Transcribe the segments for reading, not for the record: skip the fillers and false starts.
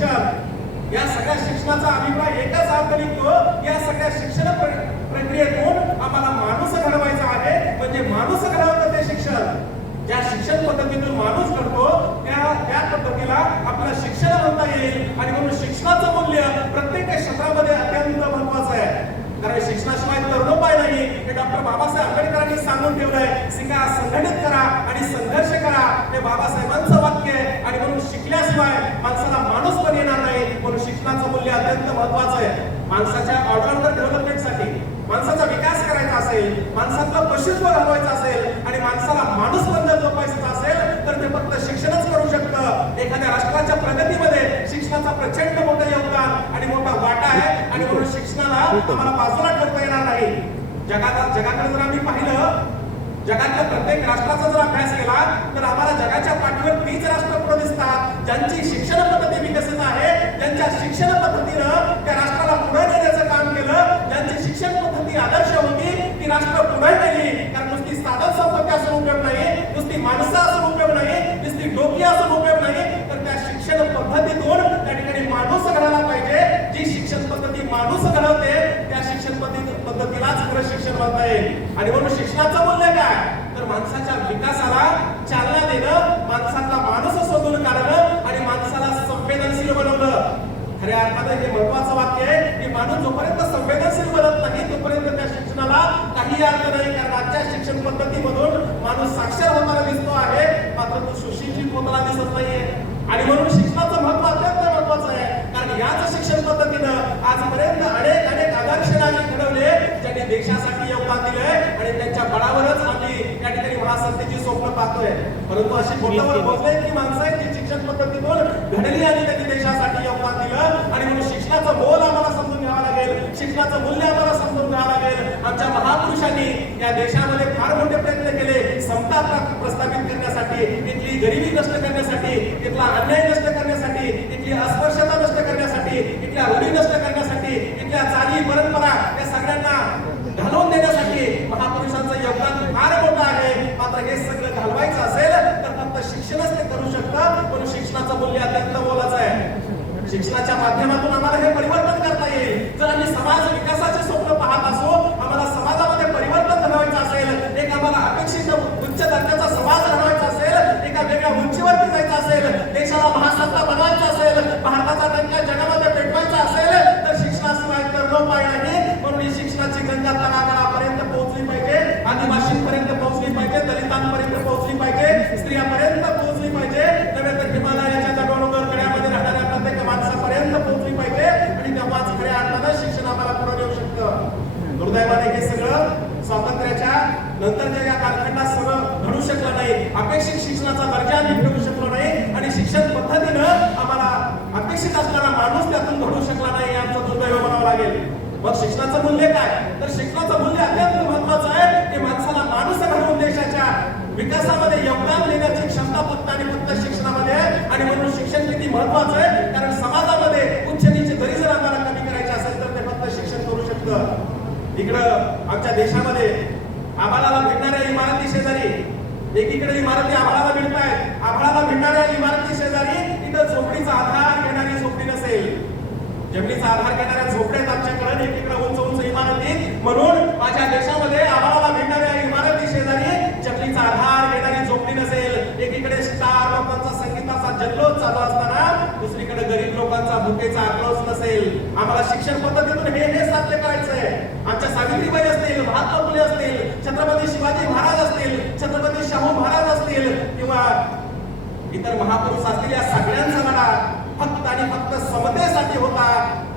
शिक्षण, या सगळ्या शिक्षणाचा अभिप्राय एकच अर्थ निघतो, या सगळ्या शिक्षण प्रक्रियेतून आम्हाला माणूस घडवायचा आहे. म्हणजे माणूस घडवतं ते शिक्षण. ज्या शिक्षण पद्धतीतून माणूस घडतो त्या पद्धतीला आपल्याला शिक्षण म्हणता येईल. आणि म्हणून शिक्षणाचं मूल्य प्रत्येक क्षेत्रामध्ये अत्यंत महत्वाचं आहे. कारण शिक्षणाशिवाय तरुणोपाय नाही, हे डॉक्टर बाबासाहेब आंबेडकरांनी सांगून ठेवलंय. शिका, संघटित करा आणि संघर्ष करा, हे बाबासाहेबांचं वाक्य आहे. आणि म्हणून शिकल्याशिवाय माणसाला माणूस पण येणार नाही. म्हणून शिक्षणाचं मूल्य अत्यंत महत्वाचं आहे. माणसाच्या ऑलराऊंडर डेव्हलपमेंटसाठी, माणसाचा विकास करायचा असेल, माणसातलं पशुत्व घडवायचं असेल आणि माणसाला माणूस बंद जोपायचं असेल तर ते फक्त शिक्षणच करू शकतं. एखाद्या राष्ट्राच्या प्रगतीमध्ये शिक्षणाचा प्रचंड मोठं योगदान आणि मोठा वाटा आहे. आणि म्हणून शिक्षणाला आम्हाला बाजूला ठेवता येणार नाही. जगाकडे जर आम्ही पाहिलं, जगातल्या प्रत्येक राष्ट्राचा जर अभ्यास केला तर आम्हाला जगाच्या पाठीवर 30 राष्ट्र पुढे दिसतात ज्यांची शिक्षण पद्धती विकसित आहे, ज्यांच्या शिक्षण पद्धतीनं त्या राष्ट्राला पुढे नेण्याचं काम केलं, ज्यांची शिक्षण पद्धती आदर्श होती ती राष्ट्र पुढे नेली. कारण नुसती साधन संपत्ती असून उपयोग नाही, नुसती माणसं असून उपयोग नाही, नुसती डोकी असून उपयोग नाही, तर त्या शिक्षण पद्धतीतून त्या ठिकाणी माणूस घडायला पाहिजे. जी शिक्षण पद्धती माणूस घडवते त्या शिक्षण पद्धतीलाच खरं शिक्षण म्हणता येईल. आणि म्हणून शिक्षणाचं मूल्य काय, तर माणसाच्या विकासाला चालना देणं, माणसातला माणूस शोधून काढणं आणि माणसाला संवेदनशील बनवणं. खऱ्या अर्थाने हे महत्वाचं वाक्य आहे की माणूस जोपर्यंत संवेदनशील बनत नाही तोपर्यंत त्या शिक्षणाला काही अर्थ नाही. कारण आजच्या शिक्षण पद्धतीमधून माणूस साक्षर होताना दिसतो आहे, मात्र तो सुशिक्षित होताना दिसत नाहीये. आणि म्हणून शिक्षणाचं महत्व अत्यंत महत्वाचं आहे. कारण याच शिक्षण पद्धतीनं आजपर्यंत अनेक आदर्श नागरिक घडवले ज्यांनी देशासाठी योगदान दिलंय आणि त्यांच्या बळावरच आम्ही या ठिकाणी महासत्तेची स्वप्न पाहतोय. परंतु अशी बोलण्यावर बोलले की माणसं आहेत जी शिक्षण पद्धतीतून घडली आणि त्यांनी देशासाठी योगदान दिलं. आणि म्हणून शिक्षणाचं मोल आम्हाला समजून घ्यावं लागेल, शिक्षणाचं मूल्य आम्हाला समजून घ्यावं लागेल. आमच्या महापुरुषांनी या देशामध्ये फार मोठे प्रयत्न केले समता प्रस्थापित करण्यासाठी, इथली गरिबी नष्ट करण्यासाठी, इथला अन्याय नष्ट करण्यासाठी, इथली अस्पृश्यता नष्ट करण्यासाठी, इथल्या रूढी नष्ट करण्यासाठी, इथल्या जाती परंपरा या सगळ्यांना घालवून देण्यासाठी महापुरुषांचं योगदान फार मोठं आहे. मात्र हे सगळं घालवायचं असेल तर फक्त शिक्षणच ते करू शकतं. म्हणून शिक्षणाचं मूल्य अत्यंत मोलाचं आहे. शिक्षणाच्या माध्यमातून आम्हाला हे परिवर्तन करता येईल. जर आम्ही समाज विकासाचे स्वप्न पाहत असो, आम्हाला समाजामध्ये परिवर्तन घडवायचं असेल, एक आम्हाला अपेक्षित उच्च दर्जाचा समाज घडवायचा असेल, एका वेगळ्या उंचीवरती जायचं असेल, देशाला महासत्ता बनवायचा असेल, भारताचा डंका जगामध्ये पेटवायचा असेल तर शिक्षणाशिवाय तरुणोपाय नाही. म्हणून ही शिक्षणाची गंगा तळागाळापर्यंत पोहोचली पाहिजे, आदिवासींपर्यंत पोहोचली पाहिजे, दलितांपर्यंत पोहोचली पाहिजे, स्त्रियांपर्यंत पोहोचली पाहिजे, नव्हे तर हिमालयाच्या डोंगर कड्यामध्ये राहणाऱ्या प्रत्येक माणसापर्यंत पोहोचली पाहिजे. आणि तेव्हाच खऱ्या अर्थानं शिक्षण आम्हाला पुढे नेऊ शकतं. दुर्दैवाने हे सगळं स्वातंत्र्याच्या नंतरच्या या कालखंडात सगळं घडू शकलं नाही. अपेक्षित शिक्षणाचा दर्जा आम्ही ठेवू शकलो नाही आणि शिक्षण पद्धतीनं आम्हाला अपेक्षित असणारा माणूस त्यातून घडू शकला नाही. आमचं दुर्दैव म्हणावं लागेल. मग शिक्षणाचं मूल्य काय, तर शिक्षणाचं मूल्य अत्यंत महत्वाचं आहे की माणसाला माणूस घडवून देशाच्या विकासामध्ये योगदान देण्याची क्षमता फक्त आणि फक्त शिक्षणामध्ये आहे. आणि म्हणून शिक्षण किती महत्वाचं आहे, कारण समाजामध्ये उच्च नीच जरी जर आम्हाला कमी करायचे असेल तर ते फक्त शिक्षण करू शकतं. इकडं आमच्या देशामध्ये आभाळाला भिडणाऱ्या इमारती शेजारी, एकीकडे इमारती आभाळाला भिडतायत, आभाळाला भिडणाऱ्या इमारती शेजारी इथं झोपडीचा आधार घेणारी झोपडी नसेल. जमिनीचा आधार घेणाऱ्या झोपड्यात आमच्याकडे, एकीकडे उंच उंच इमारती. म्हणून माझ्या देशामध्ये आभाळाला भिडणाऱ्या इमारती शेजारी जमिनीचा आधार घेणारी झोपडी नसेल. एकीकडे स्टार लोकांचा संगीताचा जल्लोष चालू असताना दुसरीकडे गरीब लोकांचा भुकेचा आक्रोश नसेल. आम्हाला शिक्षण पद्धतीतून हे साध्य करायचंय. आमच्या सावित्रीबाई असतील, महात्मा फुले असतील, छत्रपती शिवाजी महाराज असतील, छत्रपती शाहू महाराज असतील किंवा इतर महापुरुष असतील, या सगळ्यांचा लढा फक्त आणि फक्त समतेसाठी होता.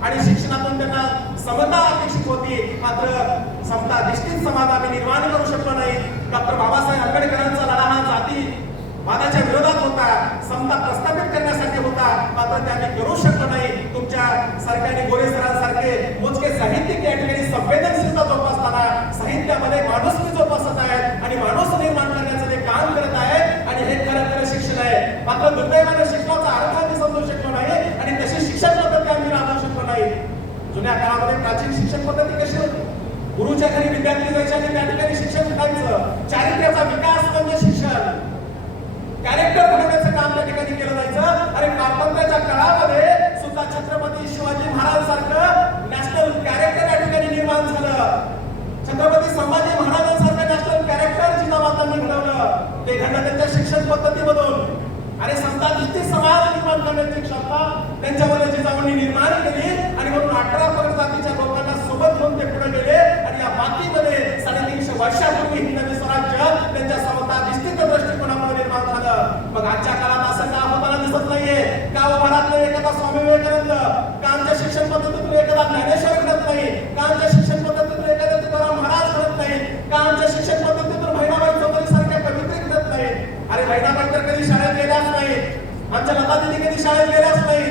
आणि शिक्षणातून त्यांना समता अपेक्षित होती, मात्र समता निश्चित समाज आम्ही निर्माण करू शकलो नाही. डॉक्टर बाबासाहेब आंबेडकरांचा लढा हा जाती वादाच्या विरोधात होता, समता प्रस्थापित करण्यासाठी होता, मात्र ते आम्ही करू शकलो नाही. तुमच्या सारख्या आणि गोरे सरांसारखे मोजके साहित्यिक या ठिकाणी संवेदनशीलता जोपासताना साहित्यामध्ये माणुसकी जोपासत आहेत आणि माणूस निर्माण करण्याचं ते काम करत आहेत. आणि हे खरं शिक्षण आहे. मात्र दुर्दैवाने शिक्षणाचा अर्थ आम्ही समजू शकलो नाही आणि तशी शिक्षण पद्धती आम्ही राबवू शकलो नाही. जुन्या काळामध्ये प्राचीन शिक्षण पद्धती कशी होती, गुरुच्या घरी विद्यार्थी जायचे आणि त्या ठिकाणी शिक्षण शिकायचं. चारित्र्याचा विकास म्हणजे शिक्षण, कॅरेक्टर घडवण्याचं काम त्या ठिकाणी केलं जायचं. आणि स्वातंत्र्याच्या काळामध्ये एखादा ज्ञानेश्वर घडत नाही, का आमच्या शिक्षण पद्धतीतून एखादा तुकाराम महाराज घडत नाही, का आमच्या शिक्षण पद्धतीतून बहिणाबाई चौधरी सारख्या कवित्री घडत नाही. अरे बहिणाबाई तर कधी शाळेत गेल्याच नाही, आमच्या लता दिदी कधी शाळेत गेल्याच नाही,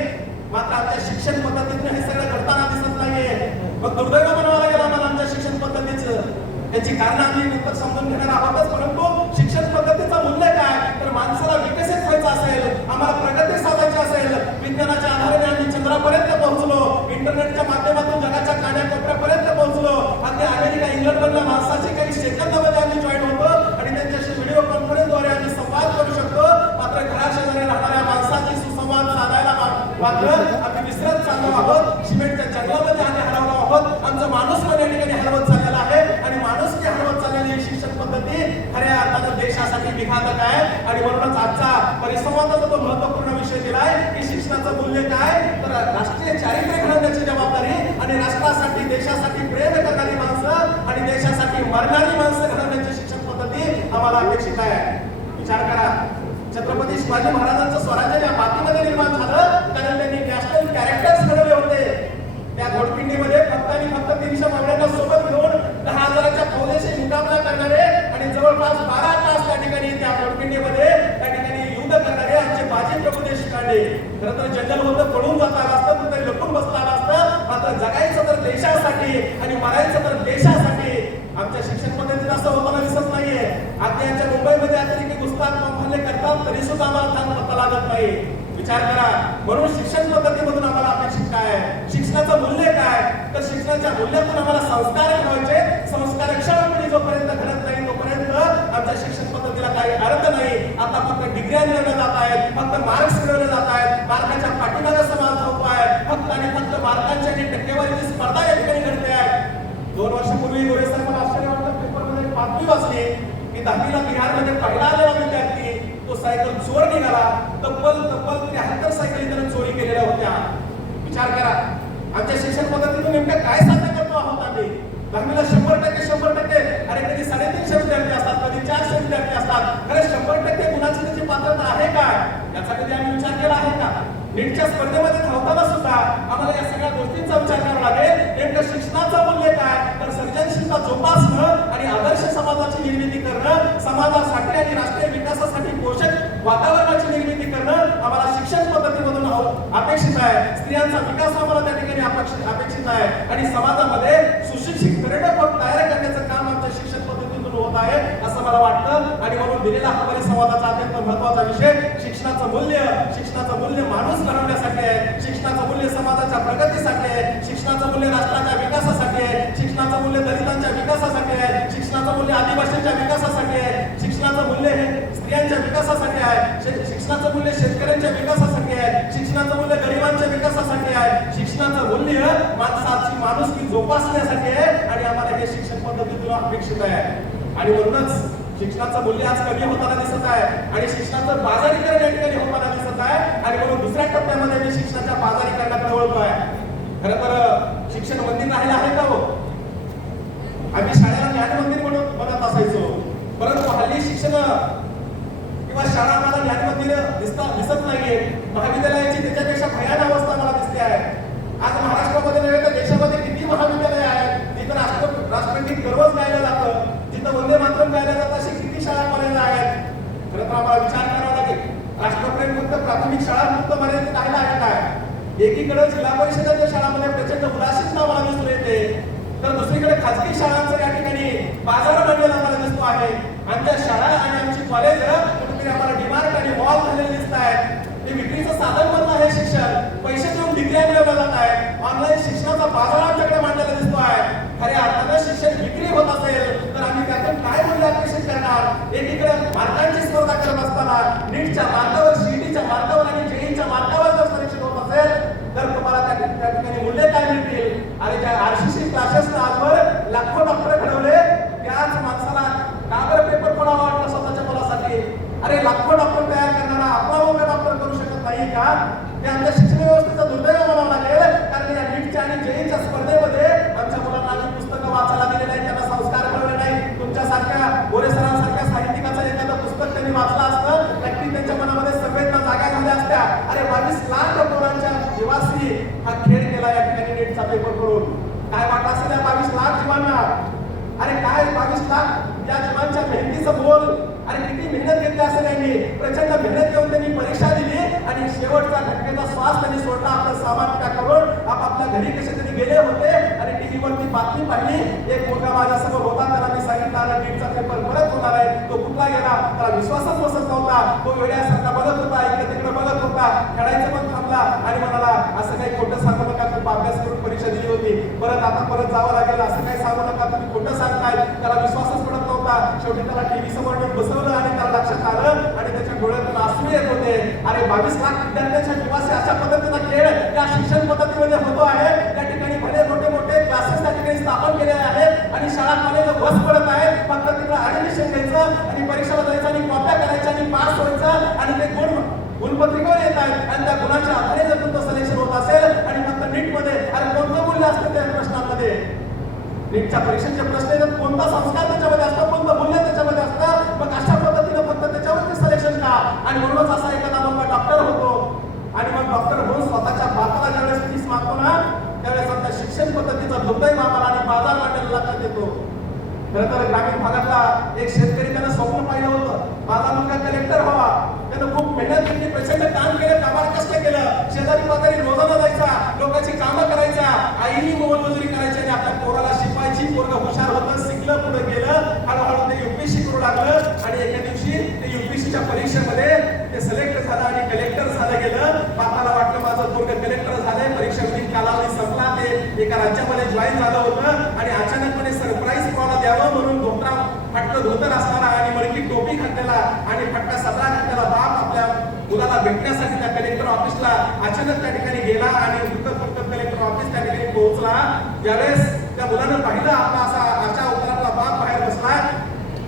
मात्र आमच्या शिक्षण पद्धतीतून हे सगळं घडताना दिसत नाहीये. मग दुर्दैव म्हणावं लागेल आम्हाला आमच्या शिक्षण पद्धतीचं. याची कारण आम्ही नंतर समजून घेणार आहोतच, परंतु शिक्षण पद्धतीचं मूल्य काय, तर माणसाला विकसित व्हायचं असेल, आम्हाला प्रगती साधायची असेल, विज्ञानाच्या आधाराने आम्ही चंद्रापर्यंत पोहोचलो, इंटरनेटच्या माध्यमातून जगाच्या कानाकोपऱ्यापर्यंत पोहोचलो, अगदी अमेरिका इंग्लंडमधल्या माणसाची काही सेकंदामध्ये आम्ही जॉईन होतो आणि त्यांच्याशी व्हिडिओ कॉन्फरन्सद्वारे आम्ही संवाद करू शकतो. मात्र घराशेजारी राहणाऱ्या माणसाची सुसंवाद साधायला मात्र आम्ही विसरत चाललो आहोत. सिमेंटच्या जंगलामध्ये आम्ही हरवलो आहोत. आमचं माणूस या ठिकाणी हरवत चाललेला आहे आणि माणूसकी हरवत चाललेली शिक्षण पद्धती खऱ्या अर्थानं देशासाठी विघातक आहे. आणि म्हणूनच आजचा परिसंवादाचा तो महत्वपूर्ण विषय दिलाय की शिक्षणाचं मूल्य काय, तर राष्ट्रीय चारित्र्य घडवण्याची जबाबदारी आणि राष्ट्रासाठी देशासाठी प्रेम करणारी माणसं आणि देशासाठी मरणारी माणसं घडवण्याची शिक्षण पद्धती आम्हाला अपेक्षित आहे. विचार करा, छत्रपती शिवाजी महाराजांचं स्वराज्य या मातीमध्ये निर्माण झालं कारण त्यांनी नॅशनल कॅरेक्टर्स घडवले होते. त्या घोडपिंडीमध्ये फक्त आणि फक्त 300 मावळ्यांना सोबत घेऊन 10,000च्या फौजेशी मुकाबला करणारे आणि जवळपास 12 तास त्या ठिकाणी त्या घोडपिंडीमध्ये त्या ठिकाणी युद्ध करणारे आमचे बाजी प्रभू देशपांडे. खरं तर जंगल होतं, पळून जाता आलं असतं, कुठेतरी लपून बसला आलं असतं, मात्र जगायचं तर देशासाठी आणि मरायचं तर देशासाठी. आमच्या शिक्षण पद्धतीत असं होताना दिसत नाहीये. आता यांच्या मुंबईमध्ये अतिरेकी गुस्ताख हल्ले करतात तरी सुद्धा आम्हाला थांब पत्ता लागत नाही. विचार करा, म्हणून शिक्षण पद्धतीमधून आम्हाला अपेक्षित काय आहे, शिक्षणाचं मूल्य काय, तर शिक्षणाच्या मूल्यातून आम्हाला संस्कार घडवायचे. संस्कारक्षम पिढी जोपर्यंत घडत नाही तोपर्यंत आमच्या शिक्षण पद्धतीला काही अर्थ नाही. आता फक्त डिग्र्या मिळवल्या जात आहेत, फक्त मार्क्स मिळवले जात आहेत, मार्काच्या पाठीमागे समाज होतो आहे, फक्त आणि फक्त मार्कांच्या आणि टक्केवारीची स्पर्धा या ठिकाणी घडते आहे. 2 वर्षापूर्वी गोरे सर मला आश्चर्य वाटलं, पेपरमध्ये बातमी वाचली की 10वीला बिहारमध्ये पहिला आलेला विद्यार्थी तो सायकल चोर निघाला. तब्बल 73 सायकली त्यानं चोरी केलेल्या होत्या. विचार करा, आमच्या शिक्षण पद्धतीतून नेमकं काय साध्य करतो आहोत आम्ही. 10वीला 100%, अरे कधी 350 विद्यार्थी असतात, कधी 400 विद्यार्थी असतात. अरे 100% गुणाची त्याची पात्रता आहे का, याचा कधी आम्ही विचार केला आहे का. नीटच्या स्पर्धेमध्ये धावताना सुद्धा आम्हाला या सगळ्या गोष्टींचा विचार करावा लागेल. नेमकं शिक्षणाचं मूल्य काय, तर सर्जनशीलता जोपासणं आणि आदर्श समाजाची निर्मिती करणं, समाजासाठी आणि राष्ट्रीय विकासासाठी पोषक वातावरणाची निर्मिती करणं आम्हाला शिक्षण पद्धतीमधून अपेक्षित आहे. स्त्रियांचा विकास आम्हाला त्या ठिकाणी अपेक्षित आहे आणि समाजामध्ये सुशिक्षित पर्यटक तयार करण्याचं काम आमच्या शिक्षण पद्धतीतून होत आहे असं मला वाटतं. आणि म्हणून दिलेला हा परिसंवादाचा अत्यंत महत्त्वाचा विषय शिक्षणाचं मूल्य माणूस घडवण्यासाठी आहे, शिक्षणाचं मूल्य समाजाच्या प्रगतीसाठी आहे, शिक्षणाचं मूल्य राष्ट्राच्या विकासासाठी आहे, शिक्षणाचं मूल्य दलितांच्या विकासासाठी आहे, शिक्षणाचं मूल्य आदिवासींच्या विकासासाठी आहे, शिक्षणाचं मूल्य हे स्त्रियांच्या विकासासाठी आहे, शिक्षणाचं मूल्य शेतकऱ्यांच्या विकासासाठी आहे, शिक्षणाचं मूल्य गरिबांच्या विकासासाठी आहे, शिक्षणाचं मूल्य माणसाची माणुसकी जोपासण्यासाठी आहे आणि आम्हाला हे शिक्षण पद्धतीतून अपेक्षित आहे. आणि म्हणूनच शिक्षणाचं मूल्य आज कमी होताना दिसत आहे आणि शिक्षणाचं बाजारीकरण या ठिकाणी होताना दिसत आहे. आणि म्हणून दुसऱ्या टप्प्यामध्ये मी शिक्षणाच्या बाजारीकरणाकडे वळतोय. खरं तर शिक्षण मंदिर राहिलं आहे का हो. आम्ही शाळेला ज्ञान मंदिर म्हणत असायचो, परंतु हल्ली शिक्षण किंवा शाळा आम्हाला ज्ञान मंदिर दिसत नाहीये. महाविद्यालयाची त्याच्यापेक्षा भयानक अवस्था मला दिसते आहे. आज महाराष्ट्रामध्ये नव्हे तर देशामध्ये किती महाविद्यालय आहेत जिथं राष्ट्रगीत गर्वच गायलं जातं, जिथं वंदे मातरम गायलं जातं, अशी किती शाळा कॉलेज आहेत. खरं तर आम्हाला विचार करावा लागेल, राष्ट्रप्रेम फक्त प्राथमिक शाळा मुक्त मर्यादित राहिला आहे काय. एकीकडे जिल्हा परिषदेच्या शाळांमध्ये प्रचंड उदासीनता आम्हाला दिसून येते, तर दुसरीकडे खाजगी शाळांचा या ठिकाणी बाजार मांडलेला आम्हाला दिसतो आहे. आमच्या शाळा आणि आमची कॉलेज कुठेतरी आम्हाला डिमार्ट आणि मॉल झालेले दिसत आहेत. हे विक्रीचं साधन बनलं आहे शिक्षण, पैसे देऊन डिग्र्या मिळवल्या जात आहे, ऑनलाईन शिक्षणाचा बाजार आमच्याकडे मांडलेला दिसतो आहे. खऱ्या अर्थानं शिक्षण विक्री होत असेल तर आम्ही त्यातून काय मूल्य अपेक्षित करणार. एकीकडे मार्कांची स्पर्धा करत असताना नीटच्या मार्कावर, सीईटीच्या मार्कावर आणि जेईच्या मार्कावर जर परीक्षित होत असेल तर तुम्हाला त्या ठिकाणी मूल्य काय मिळतील. आणि ज्या आरसीसी क्लासेसनं आजवर लाखो डॉक्टर घडवले, त्याच माणसाला का बरं पेपर पडावा वाटतं स्वतःच्या मुलासाठी. अरे लाखो डॉक्टर तयार करणारा आपला मोठा डॉक्टर करू शकत नाही का. ते आमच्या शिक्षण व्यवस्थेचा दुर्दैव म्हणावं लागेल. कारण या नीटच्या आणि जेईच्या स्पर्धेमध्ये आमच्या मुलांना पुस्तकं वाचायला दिले नाही, त्यांना संस्कार कळले नाही. तुमच्यासारख्या गोरे सरांसारख्या साहित्यिकाचा अरे काय 22 लाख या जवानच्या मेहनतीचं बोल. अरे किती मेहनत घेतली असेल यांनी, प्रचंड मेहनत घेऊन त्यांनी परीक्षा दिली आणि शेवटचा घटनेचा श्वास त्यांनी सोडला. आपलं सामान पॅक करून आपापल्या घरी कसे तरी गेले होते आणि टीव्हीवरती बातमी पाहिली. एक मुलगा माझ्यासमोर होता, त्याला मी सांगितलं नीटचा पेपर परत होणार आहे. तो कुठला गेला, त्याला विश्वासच बसत नव्हता. तो वेड्यासारखा बघत होता, इकडे तिकडे बघत होता, खेळायचं पण थांबला आणि म्हणाला असं काही खोटं सांगू नका, तुम्ही अभ्यास करून परीक्षा दिली होती, परत जावं लागेल, असं काही सांगू नका, तुम्ही खोटं सांगताय. त्याला विश्वासच पडत नव्हता. शेवटी त्याला टीव्ही समोर नेऊन बसवलं आणि त्याला लक्षात आलं आणि त्याच्या डोळ्यातून अश्रू येत होते. अरे 22 लाख विद्यार्थ्यांच्या जीवाशी अशा पद्धतीचा खेळ या शिक्षण पद्धतीमध्ये होतो आहे. त्या ठिकाणी भले मोठे मोठे क्लासेस त्या ठिकाणी स्थापन केले आहेत आणि शाळा कॉलेज बस पडत आहेत. फक्त तिकडे ऍडमिशन घ्यायचं आणि परीक्षा बदलायचं आणि कॉप्या करायच्या आणि पास व्हायचं आणि ते गुणपत्रिकेवर येत आहेत आणि त्या गुणाच्या आधारे जर तुमचं सिलेक्शन होत असेल आणि फक्त नीटमध्ये अरे कोणतं मूल्य असतं त्या प्रश्नांमध्ये, नीटच्या परीक्षेचे प्रश्न येतात, कोणता संस्कार त्याच्यामध्ये असतो, कोणतं मूल्य त्याच्यामध्ये असतं. मग अशा पद्धतीनं फक्त त्याच्यावरती सिलेक्शन का. आणि म्हणूनच असा एखादा मुलगा डॉक्टर होतो आणि मग डॉक्टर होऊन स्वतःच्या बापाला ज्यावेळेस फीस मागतो ना, त्यावेळेस आपल्या शिक्षण पद्धतीचा दुर्दैव आम्हाला आणि बाजार वाटायला लक्षात येतो. खरं तर ग्रामीण भागातला एक शेतकरी त्यानं स्वप्न पाहिलं होतं, माझा मुलगा कलेक्टर व्हावा. त्यानं खूप मेहनत केली, प्रचंड काम केलं, कामाला कष्ट केलं, शेजारी पाजारी रोजाना जायचा, लोकांची कामं करायचा, आईही मोलमजुरी करायची आणि आपल्या पोराला शिकवायची. पोरगा हुशार होतं, शिकलं, पुढे गेलं, हळूहळू ते युपीएससी करू लागलं आणि एका दिवशी ते युपीएससीच्या परीक्षेमध्ये ते सिलेक्ट झालं आणि कलेक्टर झालं गेलं. बापाला वाटलं माझं पोरग कलेक्टर झालंय, परीक्षेमध्ये कालावधी संपला, ते एका राज्यामध्ये जॉईन झालं होतं आणि अचानकपणे सरप्राईज कोणाला द्यावं म्हणून फटकं धोतर असणारा आणि मडकी टोपी घातलेला आणि फटका सदरा घातलेला बाप आपल्या मुलाला भेटण्यासाठी त्या कलेक्टर ऑफिसला अचानक त्या ठिकाणी गेला आणि फक्त कलेक्टर ऑफिस त्या ठिकाणी पोहोचला. ज्यावेळेस त्या मुलानं पाहिलं आपला अशा उतरातला बाप बाहेर बसला,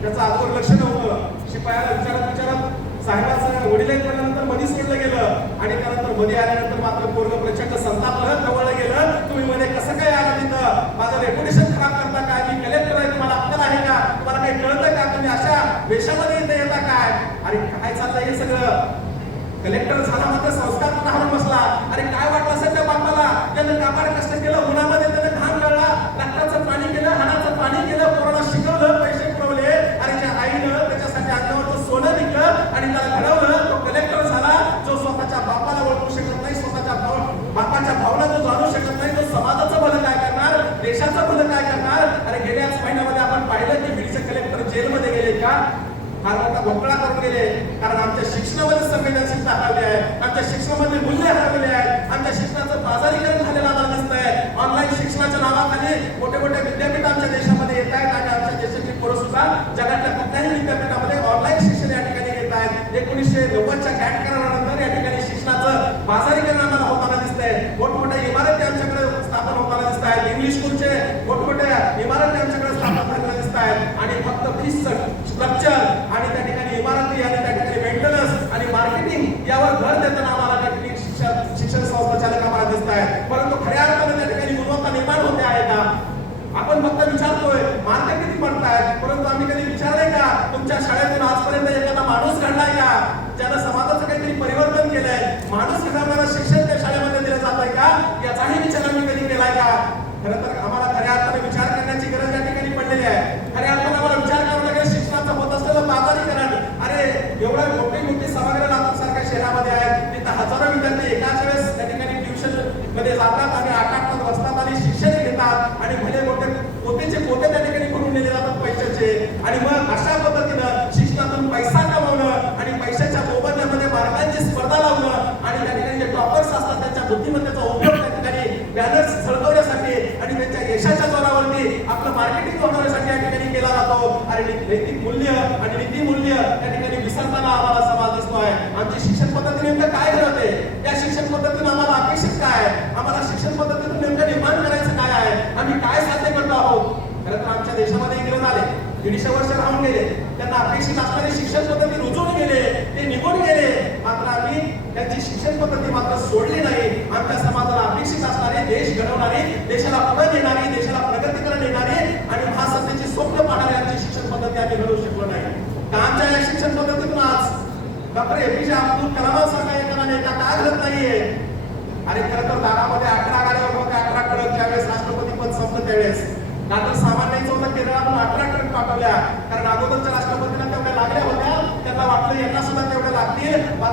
त्याचं आजवर लक्ष नव्हतं. शिपायाला विचारत साहेबाचं वडील म्हटल्यानंतर मध्ये सोडलं गेलं आणि त्यानंतर मध्ये आल्यानंतर मात्र पोरग प्रचंड संतापलं, जवळलं गेलं. तुम्ही मध्ये कसं काय आलं तिथं, माझं रेप्युटेशन खराब करता काय, मी कलेक्टर आहे, तुम्हाला अक्कल आहे का, तुम्हाला काही कळतं का, तुम्ही अशा वेशामध्ये इथे येता काय. अरे काय चाललंय हे सगळं. कलेक्टर झाला मात्र संस्कार हारून बसला. अरे काय वाटलं असेल त्या बापाला, त्यानं काबाड कष्ट केलं, उन्हामध्ये त्यानं घाम गाळला, रक्ताचं पाणी केलं, हाणाचं पाणी केलं, पोराला शिकवलं, पैसे पुरवले. अरे त्या आईनं त्याच्यासाठी अंगावरचं सोनं विकलं आणि त्याला घडवलं. तो कलेक्टर झाला, जो स्वतःच्या बापाला ओळखू शकत नाही, स्वतःच्या बापाच्या भावना जो जाणू शकत नाही, तो समाजाचं भलं काय करणार, देशाचं भलं काय करणार. अरे गेल्याच महिन्यामध्ये आपण पाहिलं की बीडचे कलेक्टर जेलमध्ये गेले का, फार मोठा घोटाळा करून गेले. कारण आमच्या शिक्षणामध्ये संवेदनशीलता हरवली आहे, आमच्या शिक्षणामध्ये मूल्य हरवले आहेत, आमच्या शिक्षणाचं बाजारीकरण झालेलं आम्हाला दिसतंय. ऑनलाईन शिक्षणाच्या नावाखाली मोठे मोठे विद्यापीठ आमच्या देशामध्ये येत आहेत आणि आमच्या देशाची पोरं सुद्धा जगातल्या कुठल्याही विद्यापीठामध्ये ऑनलाईन शिक्षण या ठिकाणी घेत आहेत. 1990च्या कॅट करारानंतर या ठिकाणी शिक्षणाचं बाजारीकरण आम्हाला होताना दिसतंय. मोठमोठ्या इमारती आमच्याकडे स्थापन होताना दिसत आहेत, इंग्लिश स्कूलचे मोठमोठ्या इमारती आमच्याकडे स्थापन झालेल्या दिसत आहेत आणि फक्त फीस स्ट्रक्चर आणि त्या ठिकाणी इमारती आणि त्या ठिकाणी मेंटेनन्स आणि मार्केटिंग यावर भर देताना आम्हाला त्या ठिकाणी शिक्षण संस्था चालक आम्हाला दिसत आहेत. परंतु खऱ्या अर्थाने त्या ठिकाणी गुणवत्ता निर्माण होते आहे का. आपण फक्त विचारतोय मार्क किती पडतायत, परंतु आम्ही कधी विचारलंय का तुमच्या शाळेतून आजपर्यंत एखादा माणूस घडलाय का, ज्यानं समाजाचं काहीतरी परिवर्तन केलंय. माणूस घडवणारं शिक्षण त्या शाळेमध्ये दिलं जात आहे का, याचाही विचार आम्ही कधी केलाय का. खरं तर आम्हाला खऱ्या अर्थाने विचार करण्याची गरज या ठिकाणी पडलेली आहे. खऱ्या अर्थाने आम्हाला विचार करावा लागेल शिक्षणाचं होत असलेलं बाजारीकरण. अरे एवढ्या मोठी सभागृह लातूर सारख्या शहरामध्ये आहेत, तिथं हजारो विद्यार्थी एकाच वेळेस त्या ठिकाणी ट्युशन मध्ये जातात आणि 8 तास बसतात आणि शिक्षण घेतात आणि भले मोठे पोतेचे पोते त्या ठिकाणी करून नेले जातात पैशाचे. आणि मग अशा पद्धतीनं शिक्षणातून पैसा कमवणं आणि पैशाच्या मोबदल्यामध्ये मार्गांची स्पर्धा लावणं आणि त्या ठिकाणी जे टॉपर्स असतात त्यांच्या बुद्धिमत्तेचा उपयोग त्या ठिकाणी बॅनर्स झळकवण्यासाठी आणि त्यांच्या यशाच्या जोरावरती आपलं मार्केटिंग होण्यासाठी या ठिकाणी केला जातो. आणि नैतिक मूल्य आणि नीती मूल्य त्या ठिकाणी विसरताना आम्हाला समाज दिसतोय. आमची शिक्षण पद्धती नेमकं काय घडवते, या शिक्षण पद्धतीनं आम्हाला अपेक्षित काय, आम्हाला शिक्षण पद्धतीतून नेमकं निर्माण करायचं काय आहे, आम्ही काय साध्य करतो आहोत. खरं तर आमच्या देशामध्ये इंग्रज आले, 150 वर्ष राहून गेले, त्यांना अपेक्षित असणारी शिक्षण पद्धती रुजून गेले, ते निघून गेले. मात्र आम्ही त्यांची शिक्षण पद्धती मात्र सोडली नाही. आमच्या समाजाला अपेक्षित असणारी, देश घडवणारी, देशाला पुढे नेणारी, देशाला प्रगतीकडे नेणारी आणि महासत्तेची स्वप्न पाहणारी आमची शिक्षण पद्धती आम्ही घडवू शकलो नाही. का आमच्या या शिक्षण पद्धतीतून आज डॉक्टर एपीजे अब्दुल कलामांसारखा एखादा नेता का घडत नाहीये. अरे खरं तर दारामध्ये 18 गाड्या होत्या, 18 कडक. ज्यावेळेस राष्ट्रपती पद संपलं त्यावेळेस डॉक्टर सामान्यांचं होतं केरळातून 18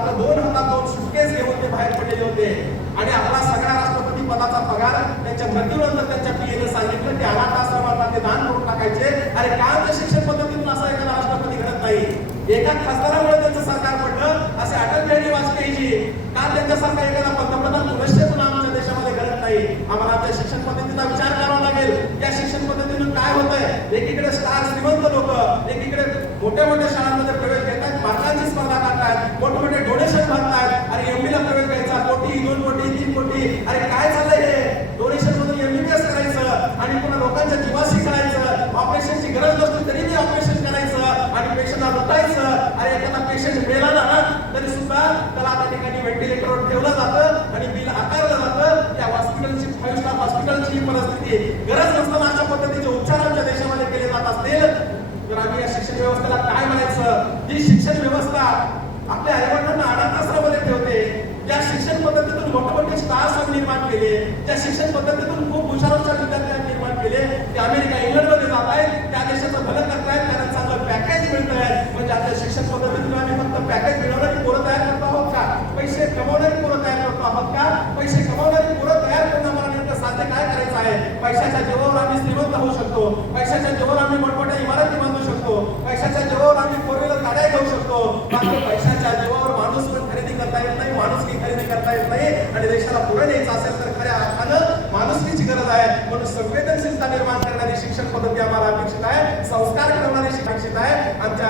मात्र 2 हातात 2 सुटकेस घेऊन ते बाहेर पडलेले होते आणि आपला सगळा राष्ट्रपती पदाचा पगार त्यांच्या मृत्यूनंतर त्यांच्या पीएने सांगितलं की अनाथ आश्रमाला ते दान करून टाकायचे. अरे का आमच्या शिक्षण पद्धतीतून असा एखादा राष्ट्रपती घडत नाही? एका खासदारामुळे त्यांचं सरकार पडलं. असे अटल बिहारी वाजपेयीजी का त्यांच्यासारखा एखादा पंतप्रधान पुनश्च पुन्हा आमच्या देशामध्ये घडत नाही? आम्हाला आमच्या शिक्षण पद्धतीचा विचार करावा लागेल. या शिक्षण पद्धतीतून काय होतंय? एकीकडे स्टार श्रीमंत लोक एकीकडे मोठ्या मोठ्या शाळांमध्ये प्रवेश घेतात, मार्कांची स्पर्धा करतात, मोठमोठे डोनेशन भरतात. अरे एमबीला प्रवेश घ्यायचा, कोटी 2 कोटी 3 कोटी. अरे काय चाललंय हे? डोनेशन मधून एमबीबीएस करायचं आणि पुन्हा लोकांच्या जीवाशी करायचं. ऑपरेशनची गरज नसते तरी ते ऑपरेशन करायचं आणि पेशंटला लुटायचं. अरे एखादा पेशंट मेला ना तरी सुद्धा त्याला त्या ठिकाणी व्हेंटिलेटरवर ठेवलं जातं आणि बिल आकारलं जातं. या हॉस्पिटलची 5 स्टार हॉस्पिटलची ही परिस्थिती. गरज नसताना अशा पद्धतीचे उपचार आमच्या देशामध्ये केले जात असतील तर आम्ही या शिक्षण व्यवस्थेला काय म्हणायचं? ही शिक्षण व्यवस्था आपल्या आईवडिलांना अनाथ आश्रमामध्ये ठेवते. ज्या शिक्षण पद्धतीतून मोठमोठे स्टार्स निर्माण केले, ज्या शिक्षण पद्धतीतून खूप हुशार विद्यार्थ्यांनी निर्माण केले, ते अमेरिका इंग्लंडमध्ये जात आहेत, त्या देशाचं भलं करतायत कारण चांगलं पॅकेज मिळत आहे. म्हणजे आपल्या शिक्षण पद्धतीतून आम्ही फक्त पॅकेज मिळवणारी पोरं तयार करतो आहोत का? पैसे कमवणारी पोरं तयार करतो आहोत का? पैसे कमवणारी पोरं तयार करून आम्हाला नेमकं साध्य काय करायचं आहे? पैशाच्या जीवावर आम्ही श्रीमंत होऊ शकतो, पैशाच्या जीवावर आम्ही मोठमोठ्या इमारती बांधू शकतो, पैशाच्या जीवावर आम्ही 4 व्हीलर गाड्या घेऊ शकतो. मात्र पैशाच्या जीवावर माणूस पण खरेदी करता येत नाही, माणुसकी खरेदी करता येत नाही. आणि देशाला पुढे न्यायचं असेल तर खऱ्या अर्थानं माणुसकीची गरज आहे. म्हणून संवेदनशीलता निर्माण करणारी शिक्षण पद्धती आम्हाला अपेक्षित आहे, संस्कार घडवणारी शिक्षण आहे. आमच्या